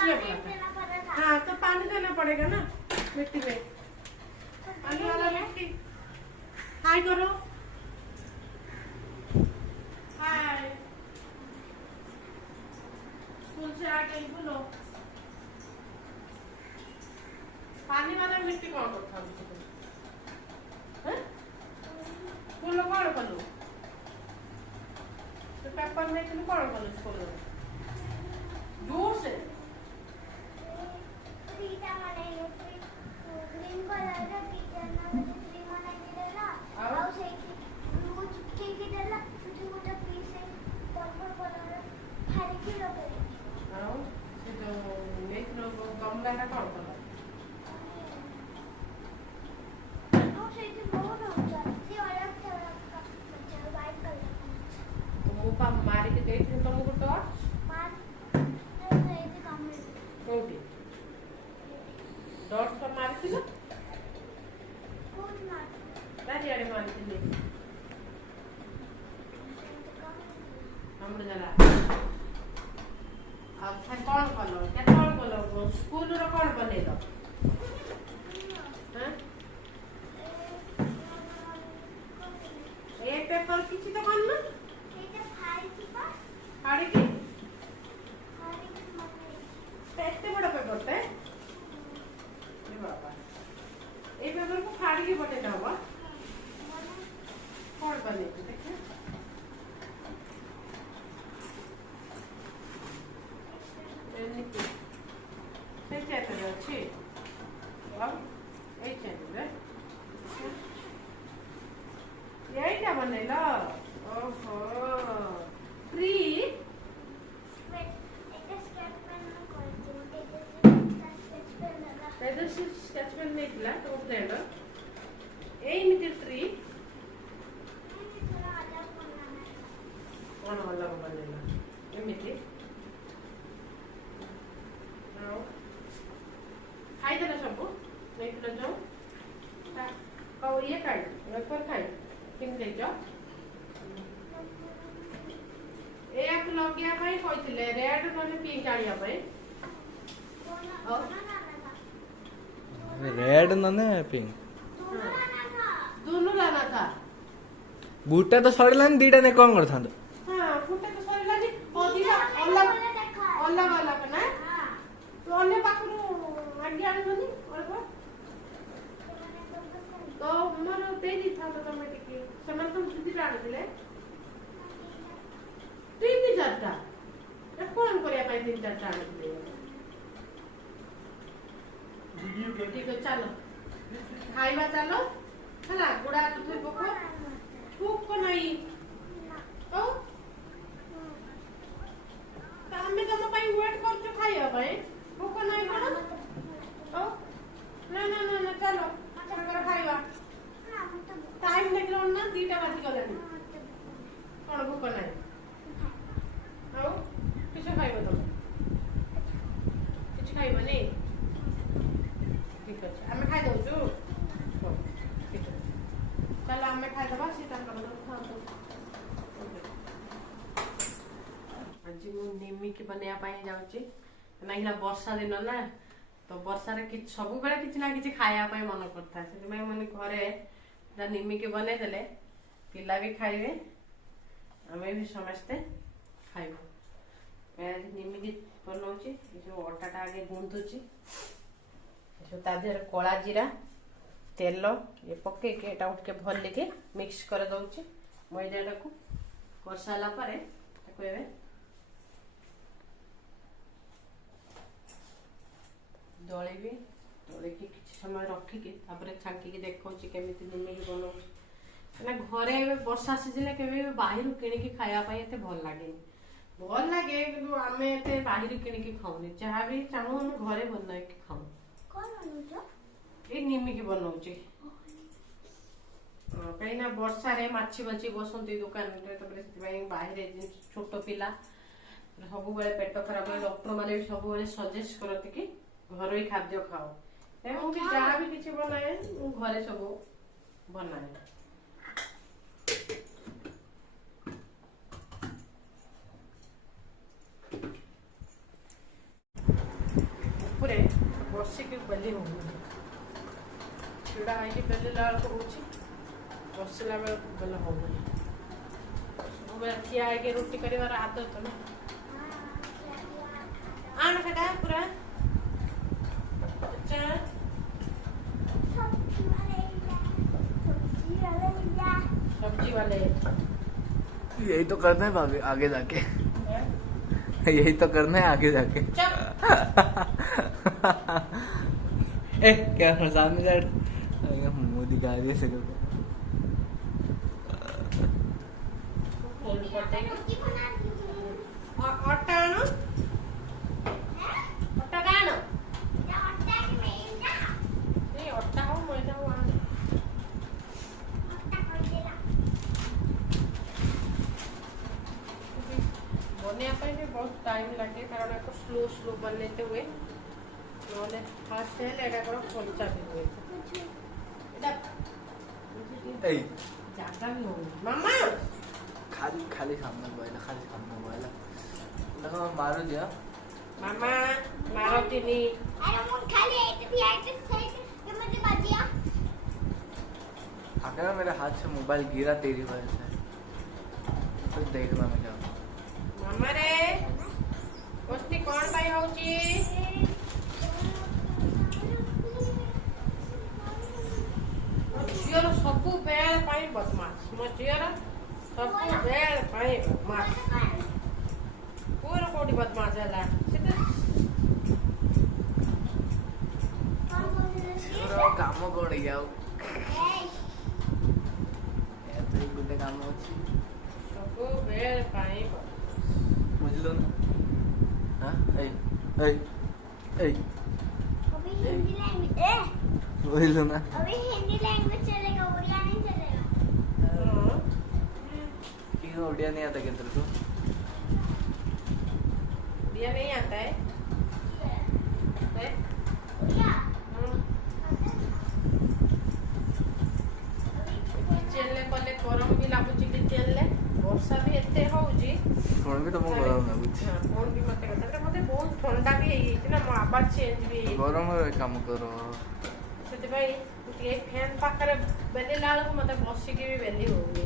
इसलिए बोला था। हाँ तो पानी देना पड़ेगा ना मिट्टी में, पानी वाला मिट्टी। हाय करो, हाय। स्कूल से आके बोलो पानी वाला मिट्टी कौन करता है? बोलो कौन कलु तो पेपर में तुम कौन कलु स्कूल में जोर से गमला का कौन कलर मारी के देख तुमको टॉर्च कोटी डॉट्स पर मारी थी ना राजी आड़े मारी थी हम जला अब था कौन कलर क्या कौन कलर स्कूल रो कौन बने दो हैं ए पेपर किसी तो कौन ना हाड़ी की एते बड़ा पेपर टे ए बाबा ए पेपर को फाड़ी के बटे हवा कौन बने देखे एनिके से चैनल अछि अब ए चैनल रे यही क्या बनेला ओहो ट्री स्केच पेन नहीं तो फ्रेंड एमिति ट्री कौन अलग बनेला एमिति खाई देला सब नहीं तो जाओ कौ ये खाई वेपर खाई किन दे जाओ एक लगिया भाई कहते रेड ना पिंक आनिया भाई रेड ना पिंक दोनों लाना था बूटा तो सड़ला दीटा ने कौन करथा हां बूटा तो सड़ला जी ओदिला अलग अलग अलग ना तो अन्य पाखरु आगे आनिबनी और तो मोर तेजी था तो तमे टिके समान तो सुधी आनी दिले तीन चारटा कौन करिया पाई तीन चारटा आनी दिले ठीक है चलो खाइबा चलो हला गुड़ा तुथे पको भूख को नहीं तो हमें तुम पाई वेट कर जो खाइबा भाई भूख को नहीं कोन तो ना ना ना ना चलो चलो खाइबा टाइम देखलो ना 2टा बाजी गलानी कोन भूख नहीं आओ किछ खाइबा तुम किछ खाइबा नहीं आमे खाई दउछु चल आमे खाई दबा सीता आज मु निमी के बनया पाई जाउची नहीं ना वर्षा दिन ना तो वर्षा रे कि सब बेला किछ ना किछ खाया पाई मन करता से मैं मन घरे दा निमी के बने देले पिला भी खाइबे हमें भी समझते खाइबो मैं निमी के बनौची जो आटाटा आगे गुंथुची तादेर कला जीरा तेल ये पके के एटा उठ के भल लेके मिक्स कर दउची मैदा को कर साला पारे ताको एबे दळे भी दळे के किछ समय रखी के तापरे छांकी के देखौची केमिति निमे के बनौची ना घरे एबे वर्षा सीजन केबे बाहिर किने के खाया पाए एते भल लागे किंतु आमे एते बाहिर किने के खाउनी जहां भी चाहू हम घरे बनाए के खाऊ निमी की बनाऊची कहीं ना वर्षा रे माछी माछी बसंती दुकान रे बाहर छोट पिला सब बेले पेट खराब है डॉक्टर माने भी सब बेले सजेस्ट करते कि घरोई खाद्य खाओ एवं भी जहाँ भी किसी बनाए घरे सब बनाए बसिक बेली हो छुड़ा है बेलला बेलू हो बसला बेल बेल हो ठिया है रुटी कर आदत ना आन सेटा पूरा अच्छा सब्जी वाले यही तो करना है आगे आगे जाके यही तो करना है आगे जाके ए क्या सामने जा मुंह दिखा दिए से आटा आनो आटा आनो नहीं आटा हो मैदा हो बनने भी बहुत टाइम लगे कारण एक स्लो स्लो बनते हुए ना फास्ट है कंचा भी हुए जगह भी हो मामा खाली खाली सामने बोला देखो मैं मारू दिया मामा मारो तिनी अरे मुन खाली एक भी साइड ये मुझे बजिया अगर मेरे हाथ से मोबाइल गिरा तेरी वजह से तो देखना मैं क्या मामा रे कोस्ती कौन भाई होची झीर सबु बेल पाई बदमाश मो झीर सबु बेल पाई बदमाश पूरा कोडी बदमाश है काम कौन जाओ गोटे काम अच्छी सबु बेल पाई बुझलो ना हाँ अभी हिंदी लैंग्वेज बुझलो ना अभी हिंदी लैंग्वेज चलेगा उड़िया नहीं चलेगा क्यों उड़िया नहीं आता क्या तेरे को दिया नहीं आता है उड़िया चलने पले गरम भी लागुची कि चलने वर्षा भी एते होउची कौन भी तुमको गरम लाଗୁଛି कौन भी मते कहता मते बहुत ठंडा भी है ना मो आवाज चेंज भी गरम है काम करो सेते भाई ये फैन पाखरे बेली लाल को मते बसी के भी बेली होउनी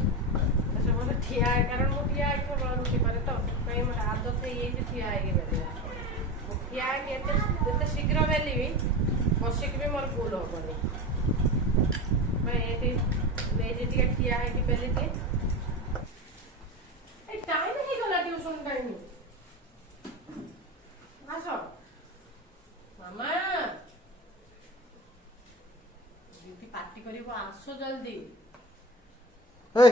ऐसे मते ठिया है कारण मो ठिया है तो रुटी करे तो कहीं मते आदत है ये जो ठिया है के बेली वो ठिया है के एते शीघ्र बेली भी बसी के भी मोर भूल होबनी मैं एटी ले जे टिके ठिया है कि बेली के ए टाइम ही गला ट्यूशन टाइम आसो मामा दीदी पार्टी करिवो आसो जल्दी ए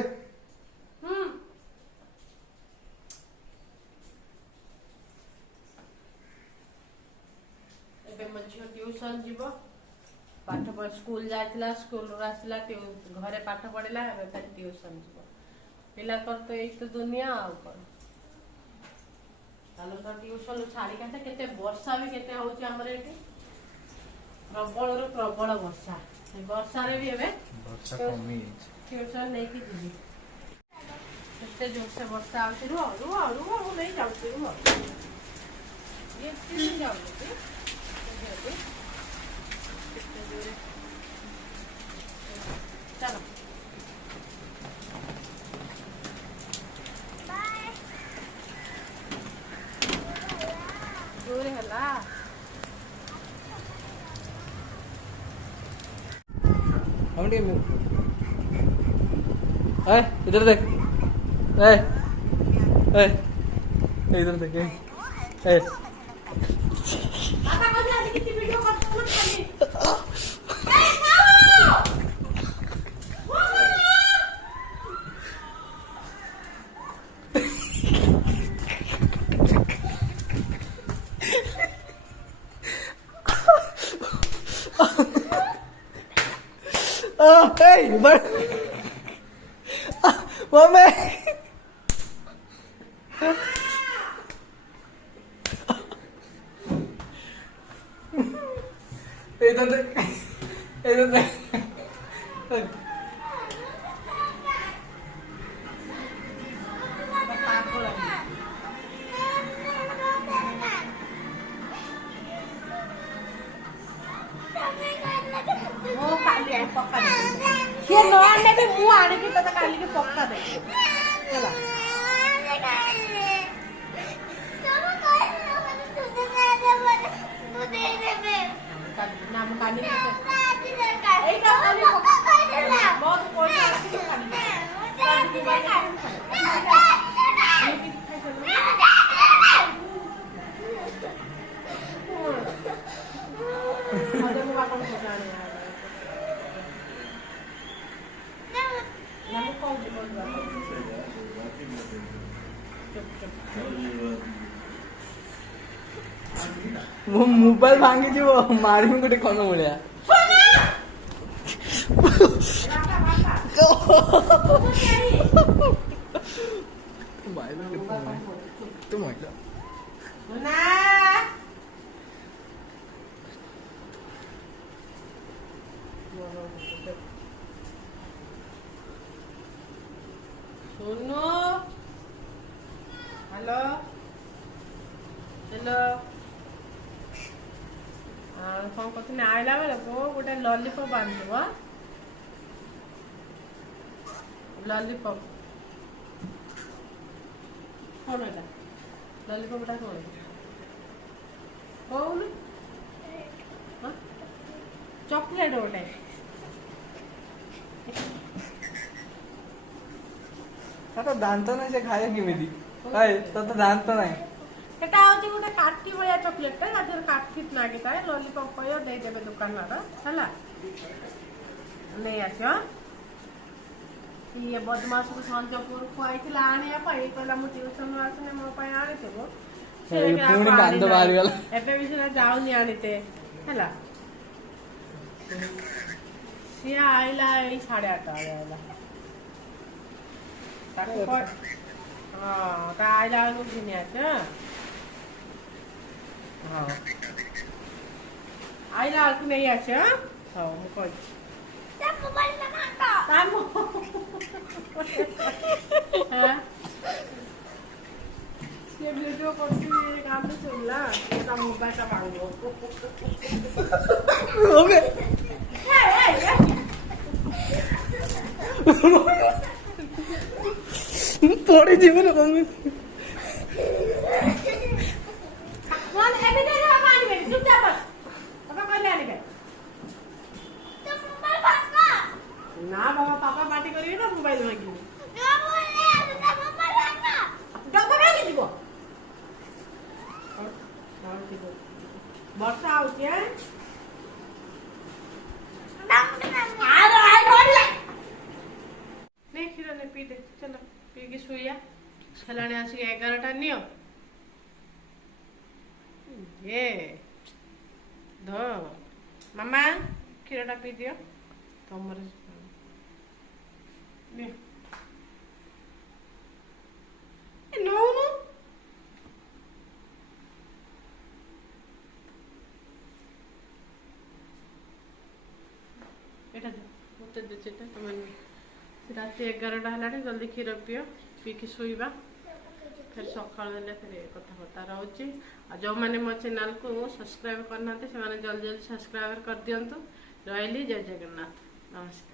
एबे मझियो ट्यूशन जीवो पाठ पढ़ स्कूल जाइतिला स्कूल रो आसिला घरे पाठ पढ़िला एबे फिर ट्यूशन जीवो पिला कर तो एक तो दुनिया आ ऊपर तालो तो ट्यूशन छाड़ी काटे केते वर्षा भी केते होची हमरे एठी प्रबल रो प्रबल वर्षा वर्षा रे भी एबे वर्षा कमी ट्यूशन नहीं की जीवी केते जोर से वर्षा आउती रो वो नहीं जाउती रो ये किस जाउती चलो दूर हला हम टीम ए इधर देख ए इधर देख ए आता कौन आज कितनी वीडियो करते हो खाली hey, but mama. इधर देख ମୁଁ କାଲି ପକ୍କା ଦେବି ସିଏ ନ ଆଣିଲେ ମୁଁ ଆଣିକି ତତେ କାଲିକି ପକ୍କା ଦେବି ହେଲା ନା ମୁଁ କାଲି ଏଇଟା କାଲି ବହୁତ ପଇସା ଅଛି वो मोबाइल भांगी जी वो मारी में गोटे कौन भलिया तुम सुनो हेलो हेलो कौन कहते आइला बेले को गोटे लॉलीपॉप आनिदेव लॉलीपॉप कौन एटा लॉलीपॉप टा कौन कौन चॉकलेट गोटे तो दांत नहीं से खाया किमिति भाई तो दांत नहीं এটা হচ্ছে গোটে কাঠি ভଳିଆ চকলেটটা তাদের কাঠি ଲାଗିଥାଏ ଲଲିପପ୍ କହିବ ଦେଇଦେବେ ଦୋକାନର ହେଲା ନେଇ ଆସିବ ଇଏ ବଦମାସକୁ ସଞ୍ଜପୁର ଖୁଆଇଥିଲା ଆଣିବା ପାଇଁ କହିଲା ମୁଁ ଟ୍ୟୁସନରୁ ଆସିନି ମୋ ପାଇଁ ଆଣିଥିବ ଏବେ ବି ସେଟା ଯାଉନି ଆଣିତେ ହେଲା ସିଏ ଆଇଲା ଏଇ 8:30 ବେଳେ ଆଇଲା ତାକୁ ହଁ ତା ଆଇଲା ବେଳକୁ ଘିନି ଆସ हाँ आइला आलकू नहीं आसे हाँ मु कहि ये वीडियो करती काम तो सुनला ता मोबाइल का मांगो ओके पड़ी जीवन को ना बाबा पापा पार्टी करिए ना मोबाइल मांगी वर्षा आउची है नहीं क्षीर नहीं पी दे चलो पी के सोया छलाने आसी 11टा नियो ये दो मामा क्षीरटा पी दियो तमर नो नो एटा मत दे चेटा तमन रात 11टा हलाने जल्दी क्षीर पियो पी के सोइबा फिर सकाळ देले फिर कथा कथा रहउची आ जो माने मो चैनल को सब्सक्राइब करनाते से माने जल्दी जल्दी सब्सक्राइब कर दियंतु रहली जय जगन्नाथ नमस्कार।